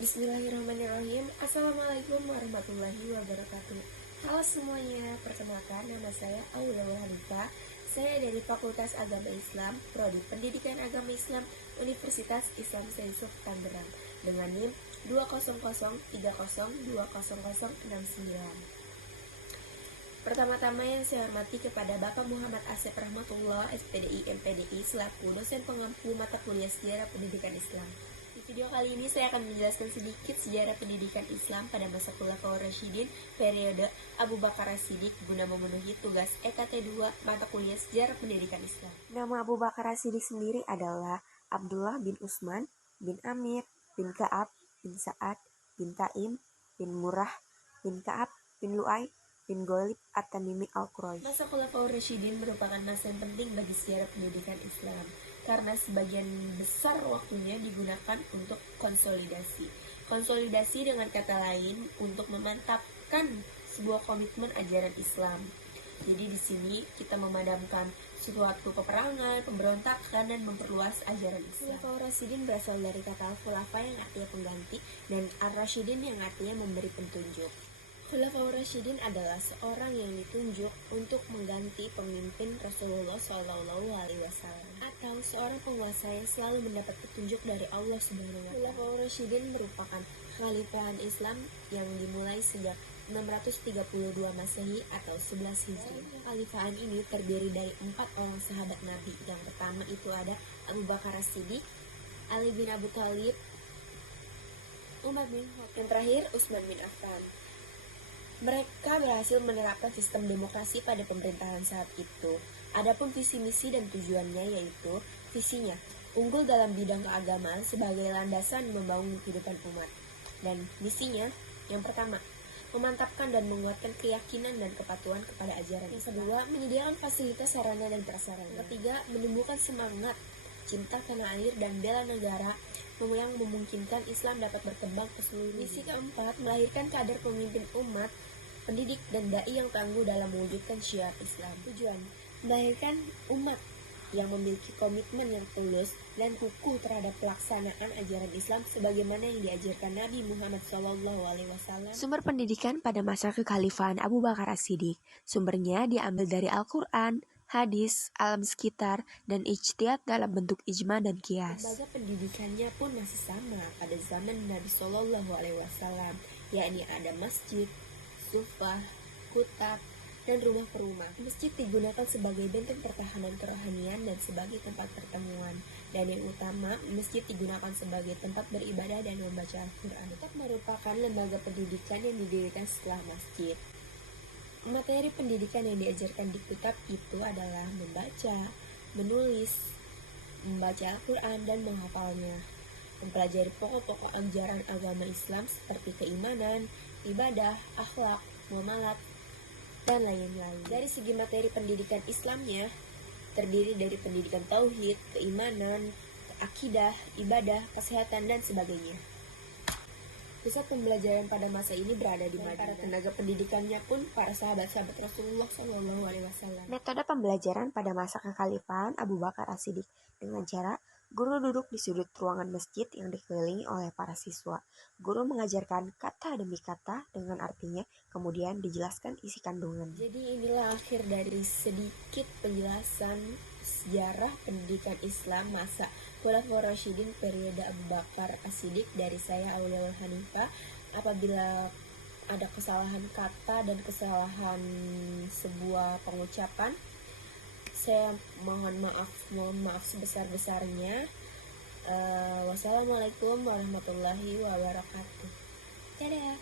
Bismillahirrahmanirrahim. Assalamualaikum warahmatullahi wabarakatuh. Halo semuanya, perkenalkan nama saya Aula Hanifah. Saya dari Fakultas Agama Islam, Prodi Pendidikan Agama Islam, Universitas Islam Sayyiduf Tangerang, dengan NIM 20030200069. Pertama-tama yang saya hormati kepada Bapak Muhammad Asep Rahmatullah, SPDI MPDI, selaku dosen pengampu mata kuliah Sejarah Pendidikan Islam. Di video kali ini saya akan menjelaskan sedikit sejarah pendidikan Islam pada masa Khulafaur Rasyidin periode Abu Bakar As-Siddiq guna memenuhi tugas EKT 2 mata kuliah Sejarah Pendidikan Islam. Nama Abu Bakar As-Siddiq sendiri adalah Abdullah bin Utsman bin Amir bin Ka'ab bin Sa'ad bin Taim bin Murrah bin Ka'ab bin Lu'ay bin Ghalib At-Tamimi Al-Quraisy. Masa Khulafaur Rasyidin merupakan masa yang penting bagi sejarah pendidikan Islam karena sebagian besar waktunya digunakan untuk konsolidasi. Konsolidasi dengan kata lain untuk memantapkan sebuah komitmen ajaran Islam. Jadi di sini kita memadamkan suatu peperangan, pemberontakan, dan memperluas ajaran Islam. Khulafaur Rasyidin berasal dari kata khulafa yang artinya pengganti dan ar-rasyidin yang artinya memberi petunjuk. Khulafaur Rasyidin adalah seorang yang ditunjuk untuk mengganti pemimpin Rasulullah SAW atau seorang penguasa yang selalu mendapat petunjuk dari Allah Subhanahu wa Ta'ala. Khulafaur Rasyidin merupakan kekhalifahan Islam yang dimulai sejak 632 Masehi atau 11 Hijri. Kekhalifahan ini terdiri dari 4 orang sahabat Nabi. Yang pertama itu ada Abu Bakar As-Siddiq, Ali bin Abi Thalib, Umar bin Khattab, yang terakhir Utsman bin Affan. Mereka berhasil menerapkan sistem demokrasi pada pemerintahan saat itu. Adapun visi misi dan tujuannya yaitu visinya unggul dalam bidang keagamaan sebagai landasan membangun kehidupan umat. Dan misinya yang pertama, memantapkan dan menguatkan keyakinan dan kepatuhan kepada ajaran. Yang kedua, menyediakan fasilitas sarana dan prasarana. Yang ketiga, menumbuhkan semangat cinta tanah air dan bela negara yang memungkinkan Islam dapat berkembang ke seluruh dunia. Misi keempat, melahirkan kader pemimpin umat, pendidik dan dai yang tangguh dalam mewujudkan syiar Islam. Tujuan, melahirkan umat yang memiliki komitmen yang tulus dan kukuh terhadap pelaksanaan ajaran Islam sebagaimana yang diajarkan Nabi Muhammad SAW. Sumber pendidikan pada masa kekhalifahan Abu Bakar As-Siddiq. Sumbernya diambil dari Al-Quran, hadis, alam sekitar, dan ijtihad dalam bentuk ijma dan qiyas. Lembaga pendidikannya pun masih sama pada zaman Nabi SAW, yakni ada masjid, sufah, kutab, dan rumah perumah. Masjid digunakan sebagai benteng pertahanan kerohanian dan sebagai tempat pertemuan. Dan yang utama, masjid digunakan sebagai tempat beribadah dan membaca Al-Quran. Kutab merupakan lembaga pendidikan yang didirikan setelah masjid. Materi pendidikan yang diajarkan di kutab itu adalah membaca, menulis, membaca Al-Quran, dan menghafalnya. Mempelajari pokok-pokok ajaran agama Islam seperti keimanan, ibadah, akhlak, muamalat, dan lain-lain. Dari segi materi pendidikan Islamnya, terdiri dari pendidikan tauhid, keimanan, akidah, ibadah, kesehatan, dan sebagainya. Pusat pembelajaran pada masa ini berada di Madinah. Para tenaga pendidikannya pun para sahabat-sahabat Rasulullah SAW. Metode pembelajaran pada masa kekhalifahan Abu Bakar As-Siddiq dengan cara guru duduk di sudut ruangan masjid yang dikelilingi oleh para siswa. Guru mengajarkan kata demi kata dengan artinya, kemudian dijelaskan isi kandungan. Jadi inilah akhir dari sedikit penjelasan sejarah pendidikan Islam masa Khulafaur Rasyidin periode Abu Bakar As-Siddiq dari saya Aula Hanifah. Apabila ada kesalahan kata dan kesalahan sebuah pengucapan, saya mohon maaf sebesar-besarnya. Wassalamualaikum warahmatullahi wabarakatuh. Dadah.